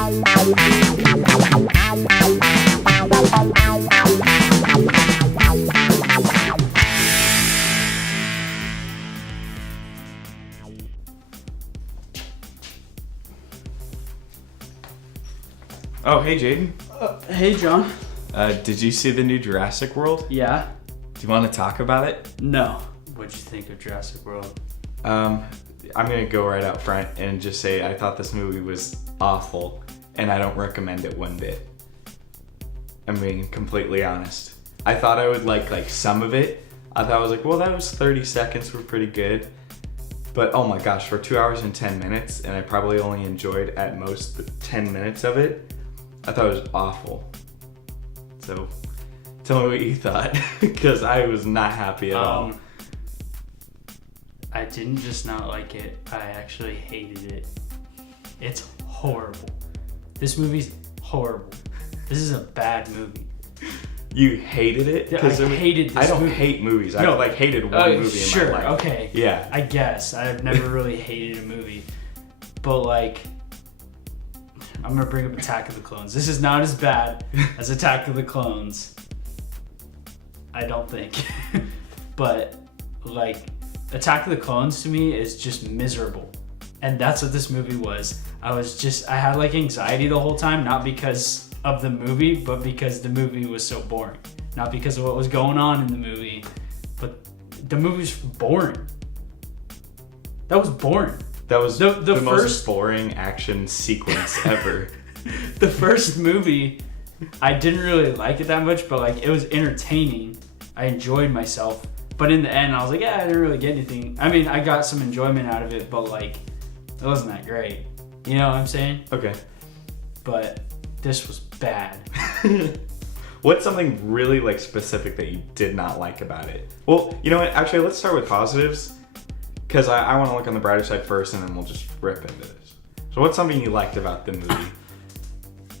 Oh, hey, Jaden. Hey, John. Did you see the new Jurassic World? Yeah? Do you want to talk about it? No. What'd you think of Jurassic World? I'm going to go right out front and just say I thought this movie was awful, and I don't recommend it one bit. I'm being completely honest. I thought I would like some of it. I thought I was like, well, that was 30 seconds were pretty good. But oh my gosh, for 2 hours and 10 minutes, and I probably only enjoyed at most the 10 minutes of it, I thought it was awful. So, tell me what you thought, because I was not happy at all. I didn't just not like it, I actually hated it. It's horrible. This movie's horrible. This is a bad movie. You hated it? I hated this movie. I don't hate movies. No. I've hated one movie sure, in my life. Okay. Yeah. I guess. I've never really hated a movie. But I'm gonna bring up Attack of the Clones. This is not as bad as Attack of the Clones. I don't think. But Attack of the Clones to me is just miserable. And that's what this movie was. I had anxiety the whole time, not because of the movie, but because the movie was so boring. Not because of what was going on in the movie, but the movie's boring. That was boring. That was the most boring action sequence ever. The first movie, I didn't really like it that much, but it was entertaining. I enjoyed myself. But in the end, I was like, yeah, I didn't really get anything. I mean, I got some enjoyment out of it, but it wasn't that great. You know what I'm saying? Okay. But this was bad. What's something really specific that you did not like about it? Well, you know what? Actually, let's start with positives. Because I want to look on the brighter side first, and then we'll just rip into this. So what's something you liked about the movie?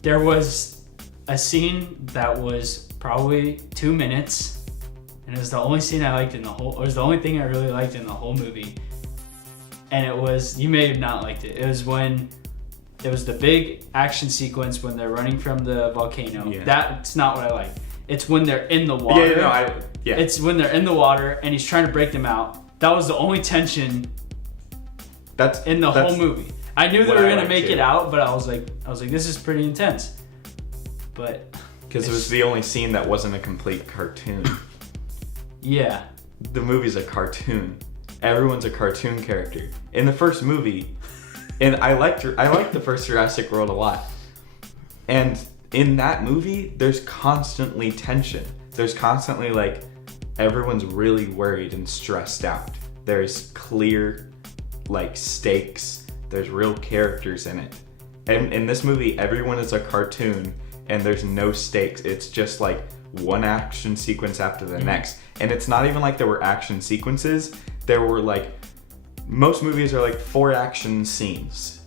There was a scene that was probably 2 minutes, and it was the only scene I liked it was the only thing I really liked in the whole movie. And it was, you may have not liked it. It was the big action sequence when they're running from the volcano. Yeah. That's not what I like. It's when they're in the water. Yeah. It's when they're in the water, and he's trying to break them out. That was the only tension in the whole movie. I knew they were gonna make it out, but I was like, this is pretty intense. But because it was the only scene that wasn't a complete cartoon. Yeah. The movie's a cartoon. Everyone's a cartoon character. In the first movie, and I liked the first Jurassic World a lot. And in that movie, there's constantly tension. There's constantly everyone's really worried and stressed out. There's clear stakes. There's real characters in it. And in this movie, everyone is a cartoon and there's no stakes. It's just one action sequence after the next. And it's not even there were action sequences. There were most movies are 4 action scenes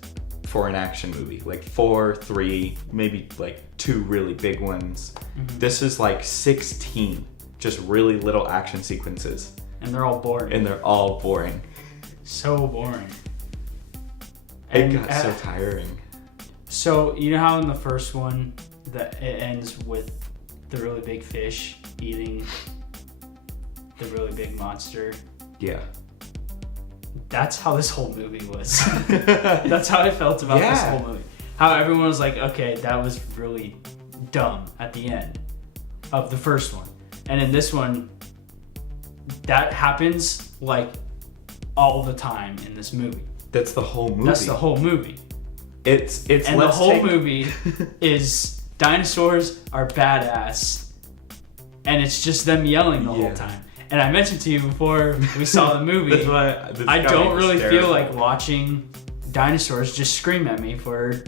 for an action movie. 4, 3, maybe 2 really big ones. Mm-hmm. This is 16. Just really little action sequences. And they're all boring. So boring. It got so tiring. So, you know how in the first one, that it ends with the really big fish eating the really big monster? Yeah. That's how this whole movie was. That's how I felt about this whole movie. How everyone was like, okay, that was really dumb at the end of the first one. And in this one, that happens all the time in this movie. That's the whole movie. That's the whole movie. It's and the whole movie is dinosaurs are badass, and it's just them yelling the whole time. And I mentioned to you before we saw the movie, I don't really feel like watching dinosaurs just scream at me for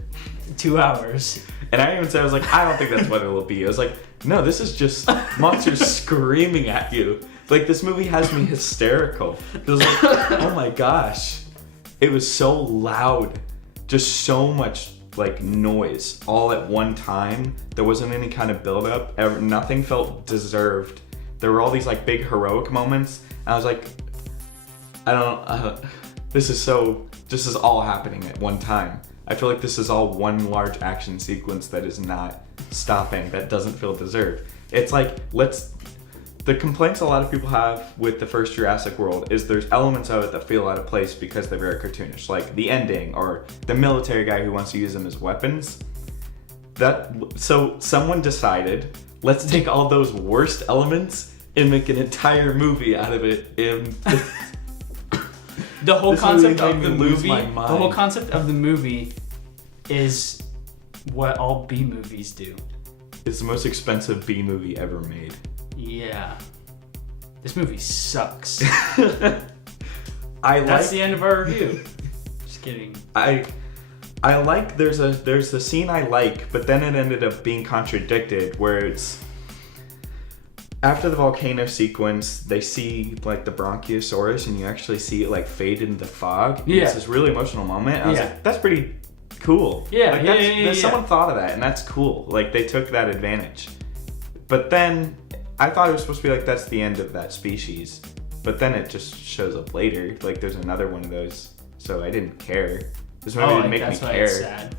2 hours. And I even said, I was I don't think that's what it will be. I was no, this is just monsters screaming at you. This movie has me hysterical. It was oh my gosh. It was so loud. Just so much noise all at one time. There wasn't any kind of build up. Nothing felt deserved. There were all these big heroic moments. And I was I don't this is all happening at one time. I feel like this is all one large action sequence that is not stopping, that doesn't feel deserved. It's like, the complaints a lot of people have with the first Jurassic World is there's elements of it that feel out of place because they're very cartoonish, like the ending or the military guy who wants to use them as weapons. So someone decided, let's take all those worst elements and make an entire movie out of it. The whole concept of the lose movie, my the mind. whole concept of the movie is what all B movies do. It's the most expensive B movie ever made. Yeah. This movie sucks. That's the end of our review. Just kidding. I like there's a scene I like, but then it ended up being contradicted where it's after the volcano sequence, they see like the Bronchiosaurus and you actually see it like fade into the fog. Yeah. It's this really emotional moment. I was like, that's pretty cool. Yeah, like, yeah. Someone thought of that and that's cool. Like they took that advantage. But then I thought it was supposed to be like that's the end of that species. But then it just shows up later. Like there's another one of those. So I didn't care. This movie didn't make me that's why care. it's sad.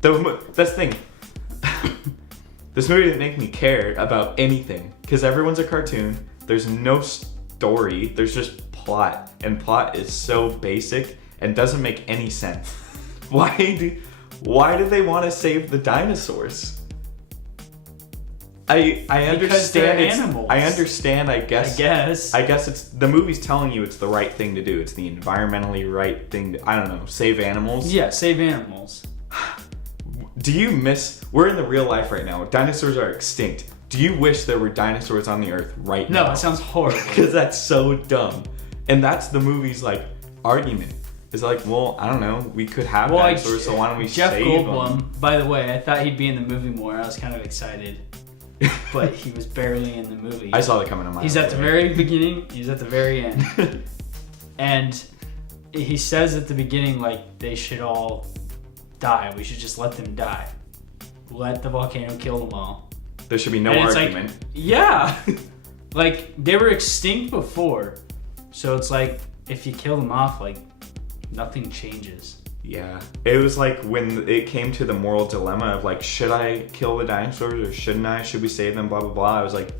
That's the thing. This movie didn't make me care about anything because everyone's a cartoon. There's no story. There's just plot, and plot is so basic and doesn't make any sense. Why do they want to save the dinosaurs? I understand because they're animals. I understand. I guess it's the movie's telling you it's the right thing to do. It's the environmentally right thing to, I don't know, save animals. Yeah, save animals. Do you miss... We're in the real life right now. Dinosaurs are extinct. Do you wish there were dinosaurs on the earth right now? No, it sounds horrible. Because that's so dumb. And that's the movie's, like, argument. It's like, well, I don't know. We could have dinosaurs, so why don't we Jeff save Goldblum, them? by the way, I thought he'd be in the movie more. I was kind of excited. But he was barely in the movie. I saw that coming to mind. He's at the very beginning. He's at the very end. And he says at the beginning, like, they should all die. We should just let them die. Let the volcano kill them all. There should be no And it's argument. like, yeah. Like, they were extinct before. So it's like, if you kill them off, like, nothing changes. Yeah. It was like when it came to the moral dilemma of like, should I kill the dinosaurs or shouldn't I? Should we save them? Blah, blah, blah. I was like,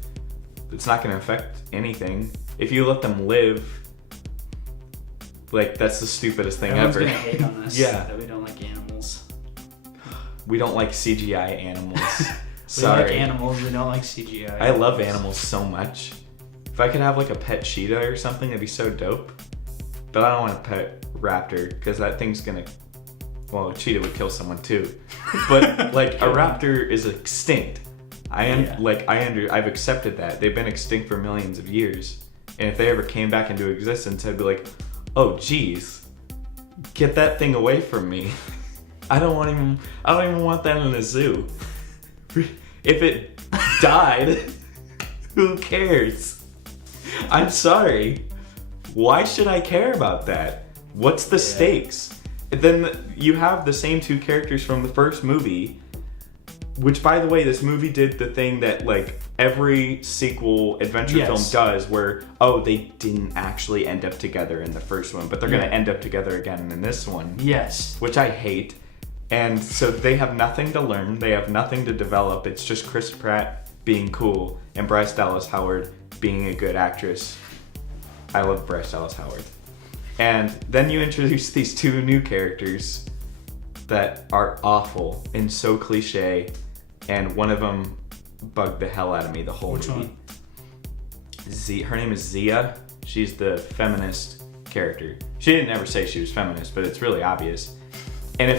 it's not going to affect anything. If you let them live, like, that's the stupidest thing Everyone's ever. gonna hate on us Yeah. that we don't like animals. We don't like CGI animals. We Sorry. like animals, we don't like CGI. I love animals so much. If I could have like a pet cheetah or something, that'd be so dope. But I don't want a pet raptor because that thing's gonna... Well, a cheetah would kill someone too. But like a raptor is extinct. I've accepted that. They've been extinct for millions of years. And if they ever came back into existence, I'd be like, oh geez, get that thing away from me. I don't even want that in a zoo. If it died, who cares? I'm sorry. Why should I care about that? What's the stakes? And then you have the same two characters from the first movie, which, by the way, this movie did the thing that like every sequel adventure film does, where they didn't actually end up together in the first one, but they're gonna end up together again in this one. Yes. Which I hate. And so they have nothing to learn. They have nothing to develop. It's just Chris Pratt being cool and Bryce Dallas Howard being a good actress. I love Bryce Dallas Howard. And then you introduce these two new characters that are awful and so cliche. And one of them bugged the hell out of me the whole movie. Which one? Her name is Zia. She's the feminist character. She didn't ever say she was feminist, but it's really obvious. And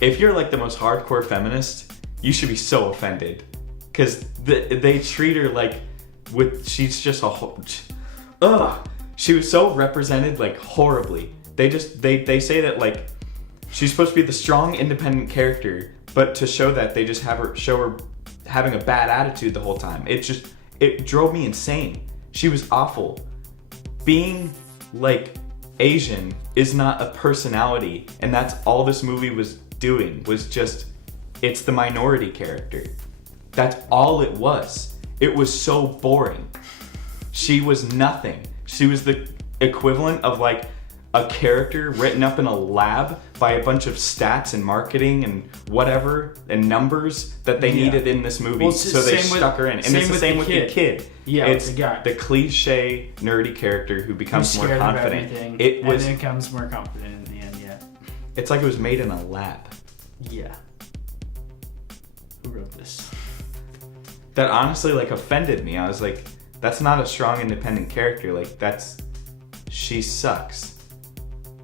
if you're like the most hardcore feminist, you should be so offended. Because they treat her like she's just a whole... Ugh! She was so represented like horribly. They say that like she's supposed to be the strong, independent character, but to show that they just show her having a bad attitude the whole time. It drove me insane. She was awful. Being like Asian is not a personality, and that's all this movie was doing, was just, it's the minority character. That's all it was. It was so boring. She was nothing. She was the equivalent of like a character written up in a lab by a bunch of stats and marketing and whatever and numbers that they needed in this movie. Well, so they stuck her in. And it's the same with the kid. Yeah, it's the guy. The cliche nerdy character who becomes more confident. And then becomes more confident in the end, yeah. It's like it was made in a lab. Yeah. Who wrote this? That honestly like offended me. I was like, that's not a strong independent character. Like she sucks.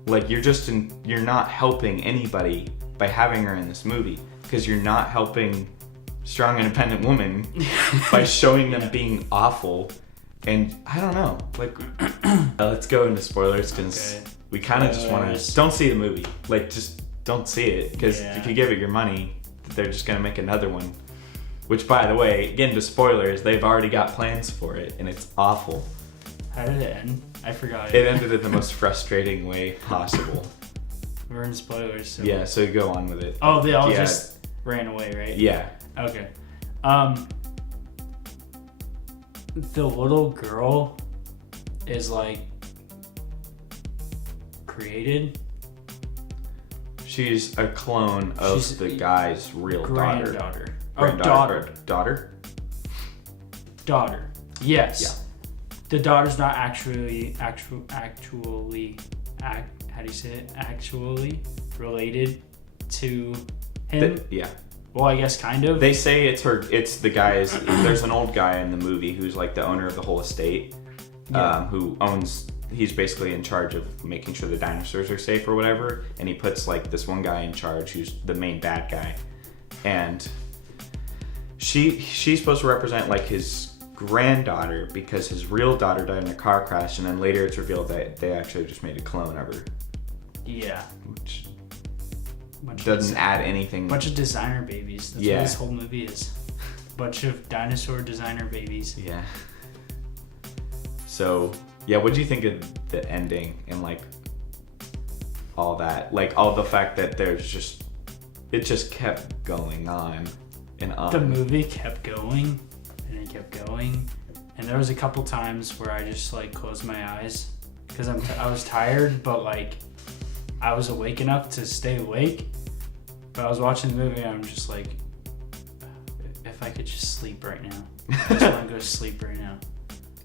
Like you're not helping anybody by having her in this movie because you're not helping strong independent women by showing them being awful. And I don't know, like let's go into spoilers because we kind of just want to don't see the movie. Like just don't see it because if you give it your money, they're just gonna make another one. Which, by the way, getting to spoilers, they've already got plans for it, and it's awful. How did it end? I forgot. It ended in the most frustrating way possible. We're in spoilers. So. Yeah, so go on with it. Oh, they all just ran away, right? Yeah. Okay. The little girl is like created. She's a clone of the guy's real granddaughter. Daughter? Daughter. Yes. Yeah. The daughter's not actually related to him. Yeah. Well, I guess kind of. They say it's the guy's, there's an old guy in the movie who's like the owner of the whole estate, he's basically in charge of making sure the dinosaurs are safe or whatever, and he puts like this one guy in charge who's the main bad guy. And she's supposed to represent like his granddaughter because his real daughter died in a car crash, and then later it's revealed that they actually just made a clone of her. Yeah. Which doesn't add anything. Bunch of designer babies. That's what this whole movie is. Bunch of dinosaur designer babies. Yeah. So, yeah, what do you think of the ending and like all that? Like all the fact that it just kept going on and on. The movie kept going and it kept going. And there was a couple times where I just like closed my eyes because I was tired, but like I was awake enough to stay awake. But I was watching the movie and I'm just like, if I could just sleep right now. I just want to go to sleep right now.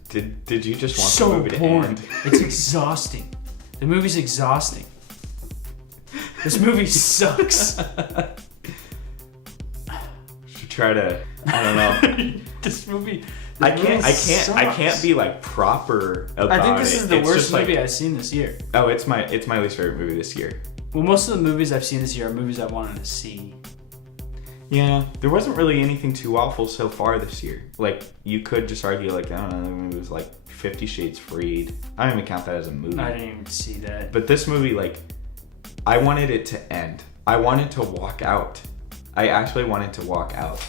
Did you just want so the movie boring. to end? It's exhausting. The movie's exhausting. This movie sucks. Should try to, I don't know. This movie I can't be like proper about it. I think this is the worst movie like, I've seen this year. Oh, it's my least favorite movie this year. Well, most of the movies I've seen this year are movies I wanted to see. Yeah, there wasn't really anything too awful so far this year. Like, you could just argue, like, I don't know, the movie was like 50 Shades Freed. I don't even count that as a movie. I didn't even see that. But this movie, like, I wanted it to end. I wanted to walk out. I actually wanted to walk out.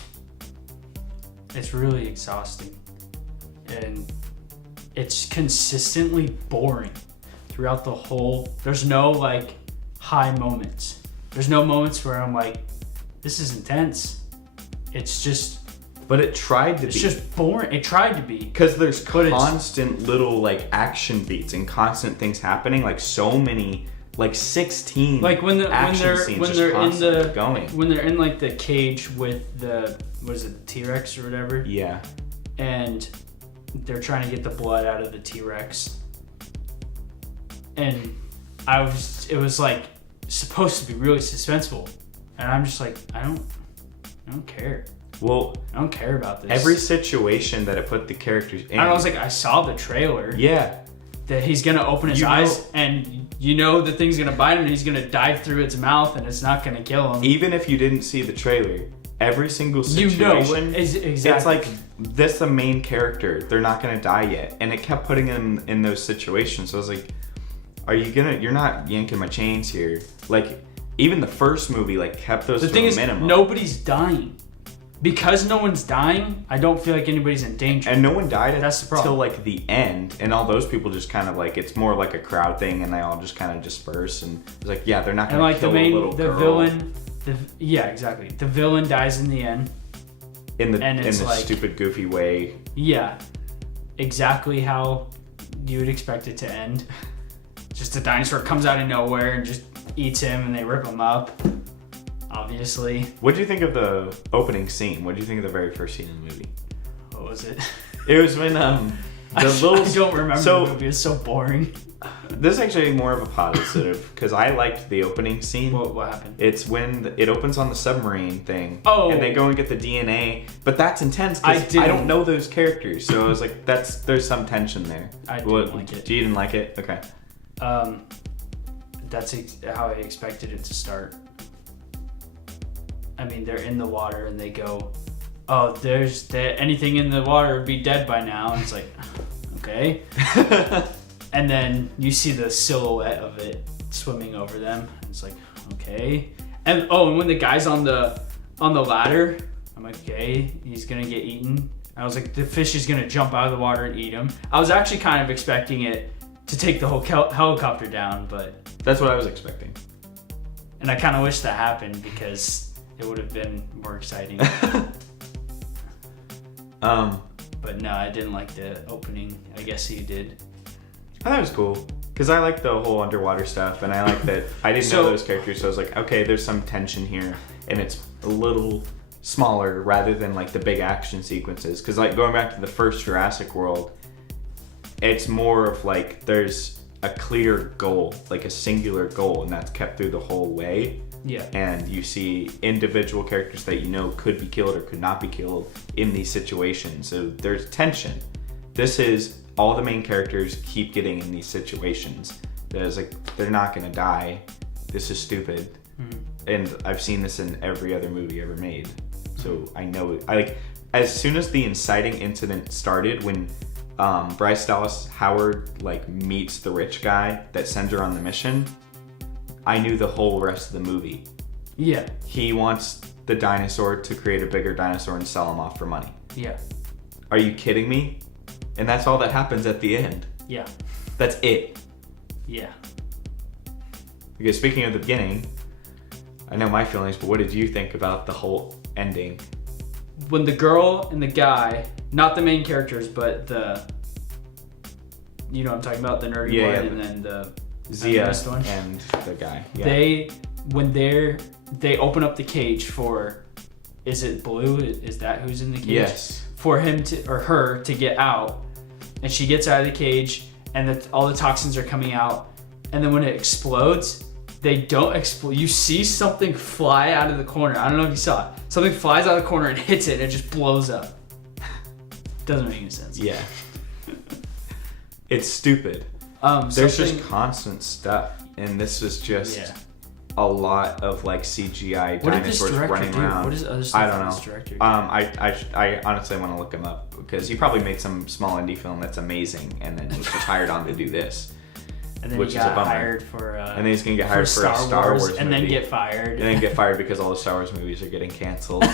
It's really exhausting. And it's consistently boring throughout the whole. There's no, like, high moments. There's no moments where I'm like, this is intense. It's just... But it tried to be. It's just boring. It tried to be. Because there's constant little, like, action beats and constant things happening. Like, so many... Like 16 like when they're in like the cage with the what is it, T-Rex or whatever. Yeah. And they're trying to get the blood out of the T-Rex. And it was like supposed to be really suspenseful. And I'm just like, I don't care. Well, I don't care about this. Every situation that it put the characters in. I was like, I saw the trailer. Yeah. That he's gonna open his eyes and the thing's gonna bite him and he's gonna dive through its mouth and it's not gonna kill him. Even if you didn't see the trailer, every single situation, exactly. It's like this the main character. They're not gonna die yet, and it kept putting him in those situations. So I was like, you're not yanking my chains here. Like even the first movie like kept those. The thing is, minimum. Nobody's dying. Because no one's dying, I don't feel like anybody's in danger. And no one died until like the end, and all those people just kind of like it's more like a crowd thing, and they all just kind of disperse. And it's like, yeah, they're not gonna kill the little girl. Villain, yeah, exactly. The villain dies in the end. In the stupid, goofy way. Yeah, exactly how you would expect it to end. just a dinosaur comes out of nowhere and just eats him, and they rip him up. Obviously. What do you think of the opening scene? What do you think of the very first scene in the movie? What was it? It was when the little. I don't remember the movie. It's so boring. This is actually more of a positive because I liked the opening scene. What happened? It's when it opens on the submarine thing. Oh. And they go and get the DNA, but that's intense because I don't know those characters, so I was like, there's some tension there. I didn't like it. You didn't like it? Okay. That's how I expected it to start. I mean, they're in the water and they go, "Oh, anything in the water would be dead by now," and it's like, okay. And then you see the silhouette of it swimming over them. And it's like, okay. And when the guy's on the ladder, I'm like, okay, he's gonna get eaten. I was like, the fish is gonna jump out of the water and eat him. I was actually kind of expecting it to take the whole helicopter down, but that's what I was expecting. And I kind of wish that happened because it would have been more exciting. But no, I didn't like the opening. I guess he did. I thought it was cool because I like the whole underwater stuff, and I like that I didn't know those characters, so I was like, okay, there's some tension here, and it's a little smaller rather than like the big action sequences. Because like going back to the first Jurassic World, it's more of like there's a clear goal, like a singular goal, and that's kept through the whole way. Yeah. And you see individual characters that you know could be killed or could not be killed in these situations. So there's tension. This is all the main characters keep getting in these situations. There's like, they're not gonna die. This is stupid. Mm-hmm. And I've seen this in every other movie ever made. So I know it. I like, as soon as the inciting incident started, when Bryce Dallas Howard like meets the rich guy that sends her on the mission, I knew the whole rest of the movie. Yeah. He wants the dinosaur to create a bigger dinosaur and sell him off for money. Yeah. Are you kidding me? And that's all that happens at the end. Yeah. That's it. Yeah. Because speaking of the beginning, I know my feelings, but what did you think about the whole ending? When the girl and the guy, not the main characters, but you know what I'm talking about, the nerdy one, and then the Zia and the guy. Yeah. They open up the cage for, is it Blue? Is that who's in the cage? Yes. For him or her to get out, and she gets out of the cage, and all the toxins are coming out, and then when it explodes, they don't explode. You see something fly out of the corner. I don't know if you saw it. Something flies out of the corner and hits it, and it just blows up. Doesn't make any sense. Yeah. It's stupid. There's just constant stuff, and this is just a lot of like CGI dinosaurs running around. What is other stuff I don't know. This director do? I honestly want to look him up because he probably made some small indie film that's amazing, and then was just hired on to do this. And then which he is a got bummer. Hired for. And then he's gonna get hired for a Star Wars movie. And then get fired. And then get fired because all the Star Wars movies are getting canceled.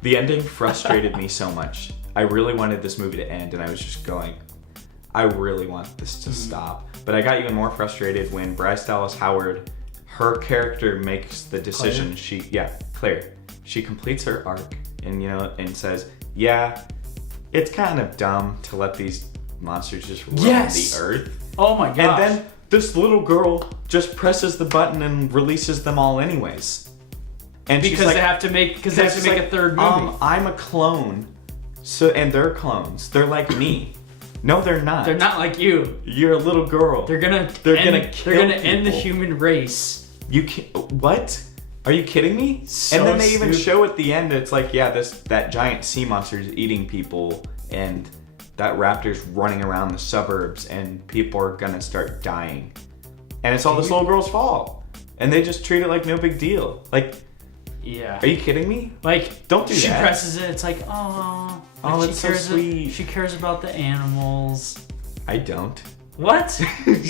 The ending frustrated me so much. I really wanted this movie to end, and I was just going, I really want this to stop. But I got even more frustrated when Bryce Dallas Howard, her character makes the decision. Claire. She completes her arc and says, yeah, it's kind of dumb to let these monsters just roam the earth. Oh my gosh. And then this little girl just presses the button and releases them all anyways. And because they have to make a third movie. I'm a clone, and they're clones. They're like me. No, they're not. They're not like you. You're a little girl. They're gonna end the human race. You can't. What? Are you kidding me? So and then they even show at the end. It's like, that giant sea monster is eating people, and that raptor's running around the suburbs, and people are gonna start dying, and it's all this little girl's fault, and they just treat it like no big deal. Like. Yeah. Are you kidding me? Like, don't do that. She presses it. It's like, oh, that's so sweet. She cares about the animals. I don't. What?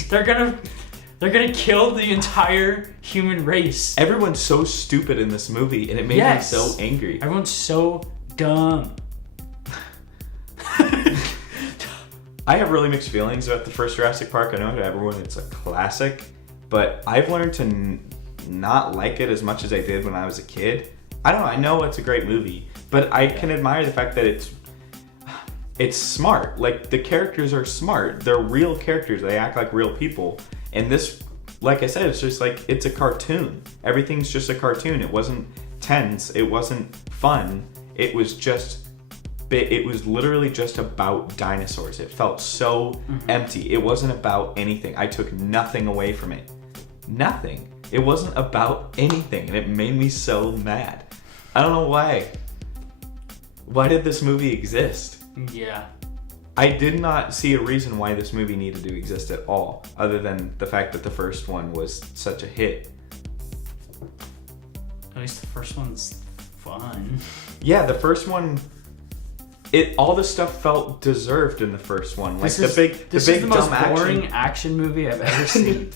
They're gonna kill the entire human race. Everyone's so stupid in this movie, and it made me so angry. Everyone's so dumb. I have really mixed feelings about the first Jurassic Park. I know to everyone it's a classic, but I've learned to not like it as much as I did when I was a kid. I don't know. I know it's a great movie, but I can admire the fact that it's smart. Like, the characters are smart. They're real characters. They act like real people. And this, like I said, it's just like, it's a cartoon. Everything's just a cartoon. It wasn't tense. It wasn't fun. It was literally just about dinosaurs. It felt so empty. It wasn't about anything. I took nothing away from it. Nothing. It wasn't about anything, and it made me so mad. I don't know why. Why did this movie exist? Yeah. I did not see a reason why this movie needed to exist at all, other than the fact that the first one was such a hit. At least the first one's fun. Yeah, the first one, all the stuff felt deserved in the first one. Like This is the most boring action movie I've ever seen.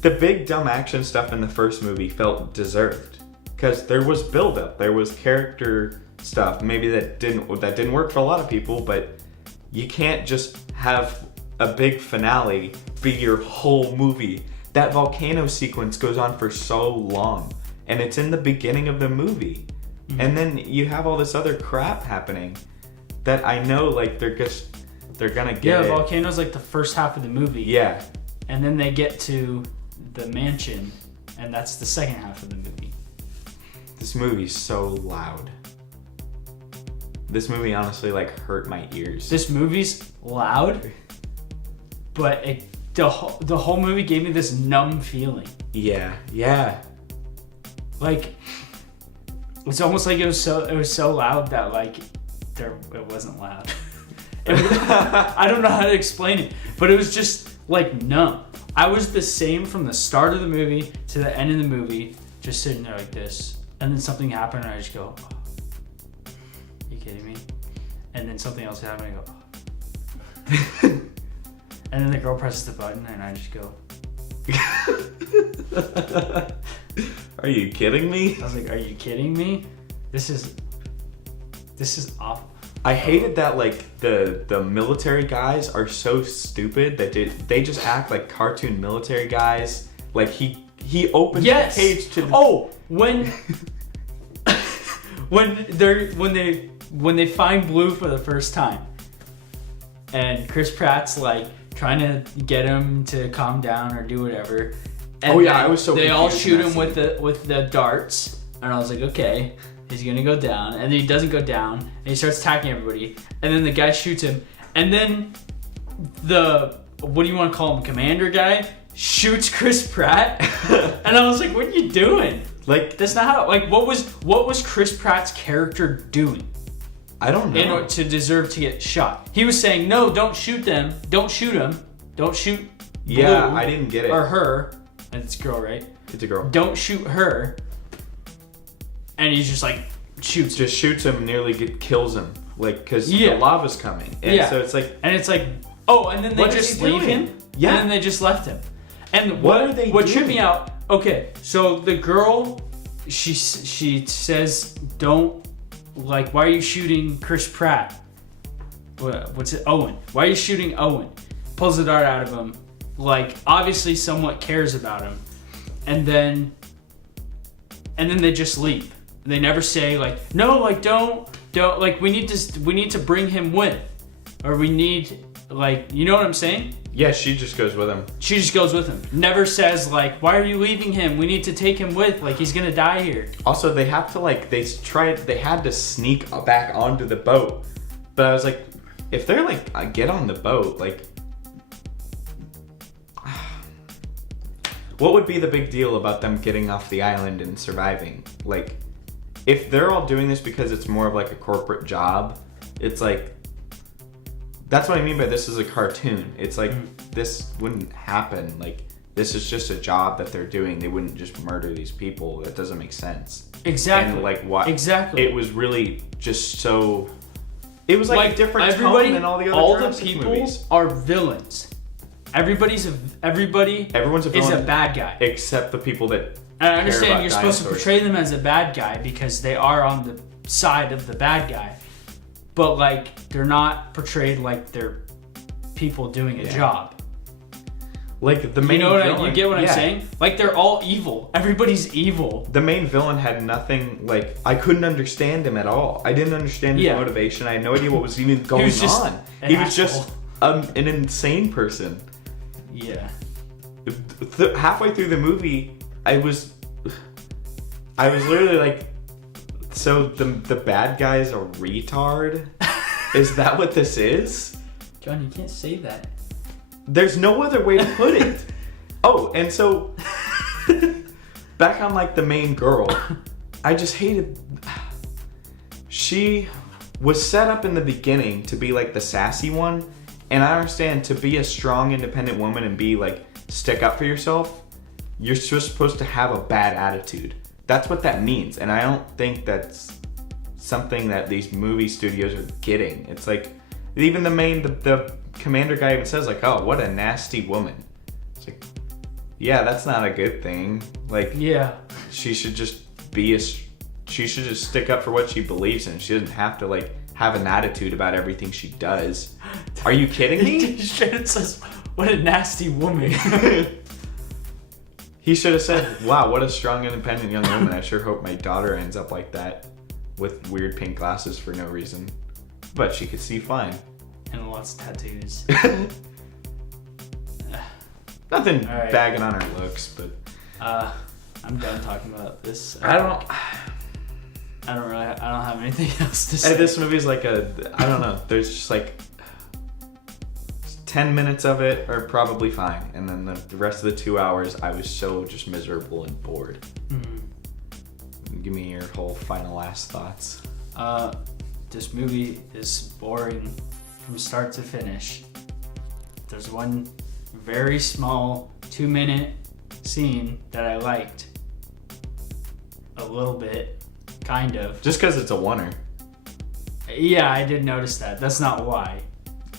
The big dumb action stuff in the first movie felt deserved because there was build-up, there was character stuff. Maybe that didn't work for a lot of people, but you can't just have a big finale be your whole movie. That volcano sequence goes on for so long, and it's in the beginning of the movie. And then you have all this other crap happening that I know, like, they're gonna get it. Volcano's like the first half of the movie. Yeah. And then they get to the mansion, and that's the second half of the movie. This movie's so loud. This movie honestly, like, hurt my ears. This movie's loud, but the whole movie gave me this numb feeling. Yeah. Like, it's almost like it was so loud that, like, it wasn't loud. I don't know how to explain it, but it was just like numb. I was the same from the start of the movie to the end of the movie, just sitting there like this, and then something happened, and I just go, oh, "Are you kidding me?" And then something else happened, and I go, oh. And then the girl presses the button, and I just go. Are you kidding me? I was like, "Are you kidding me? This is awful." I hated that, like, the military guys are so stupid that they just act like cartoon military guys. Like, he opens the cage to when they find Blue for the first time, and Chris Pratt's like trying to get him to calm down or do whatever. And I was so they all confused shoot in him that with the darts, and I was like, okay, he's gonna go down, and then he doesn't go down, and he starts attacking everybody, and then the guy shoots him, and then the, what do you want to call him, commander guy shoots Chris Pratt. And I was like, what are you doing? Like, that's not how, like, what was Chris Pratt's character doing? I don't know. In order to deserve to get shot. He was saying, no, don't shoot them. Don't shoot him. Don't shoot Blue. Yeah, I didn't get it. Or her. It's a girl, right? It's a girl. Don't shoot her. And he's just like, shoots him, nearly kills him. Like, because the lava's coming. And so it's like... And it's like, oh, and then they just leave him? Yeah. And then they just left him. And what are they doing? What tripped me out, okay, so the girl, she says, don't, like, why are you shooting Chris Pratt? What's it? Owen. Why are you shooting Owen? Pulls the dart out of him. Like, obviously somewhat cares about him. And then they just leave. They never say, like, no, like, don't, like, we need to bring him with. Or we need, like, you know what I'm saying? Yeah, she just goes with him. She just goes with him. Never says, like, why are you leaving him? We need to take him with. Like, he's gonna die here. Also, they have to, like, they had to sneak back onto the boat. But I was like, if they're like, get on the boat, like, what would be the big deal about them getting off the island and surviving? Like, if they're all doing this because it's more of like a corporate job, it's like, that's what I mean by this is a cartoon. It's like, this wouldn't happen. Like, this is just a job that they're doing. They wouldn't just murder these people. That doesn't make sense. Exactly. And like, what? Exactly. It was really just so... It was like a different tone than all the other Jurassic movies. All the people are villains. Everyone's a villain. Is a bad guy. Except the people that and I understand you're supposed to portray them as a bad guy because they are on the side of the bad guy. But, like, they're not portrayed like they're people doing a job. Like the main villain, you get what I'm yeah. saying? Like they're all evil. Everybody's evil. The main villain had nothing, like, I couldn't understand him at all. I didn't understand his motivation. I had no idea what was even going on. He was just an insane person. Yeah. Halfway through the movie, I was literally like, so the bad guy's a retard? Is that what this is? John, you can't say that. There's no other way to put it. Oh, and so back on like the main girl, I just hated. She was set up in the beginning to be like the sassy one, and I understand to be a strong, independent woman and be like stick up for yourself. You're just supposed to have a bad attitude. That's what that means, and I don't think that's something that these movie studios are getting. It's like even the commander guy even says like, "Oh, what a nasty woman." It's like, yeah, that's not a good thing. Like, yeah, she should just she should just stick up for what she believes in. She doesn't have to like have an attitude about everything she does. Are you kidding me? He straight says, "What a nasty woman." He should have said, "Wow, what a strong, independent young woman. I sure hope my daughter ends up like that, with weird pink glasses for no reason, but she could see fine." And lots of tattoos. Nothing bagging on her looks, but I'm done talking about this. I don't have anything else to say. This movie's like I don't know. There's just like 10 minutes of it are probably fine, and then the rest of the 2 hours, I was so just miserable and bored. Mm-hmm. Give me your whole final last thoughts. This movie is boring from start to finish. There's one very small 2-minute scene that I liked a little bit, kind of. Just because it's a oneer. Yeah, I did notice that. That's not why.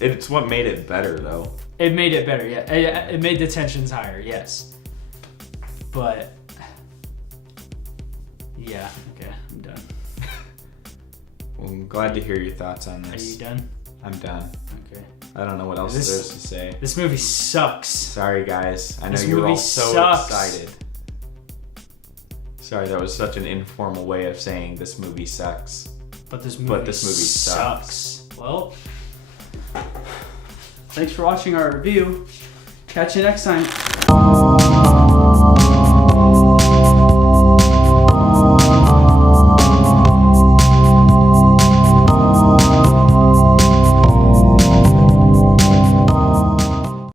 It's what made it better, though. It made it better, yeah. It made the tensions higher, yes. But yeah, okay, I'm done. Well, I'm glad to hear your thoughts on this. Are you done? I'm done. Okay. I don't know what else there is to say. This movie sucks. Sorry, guys. I know you're all so excited. Sorry, that was such an informal way of saying this movie sucks. But this movie sucks. Well, thanks for watching our review. Catch you next time.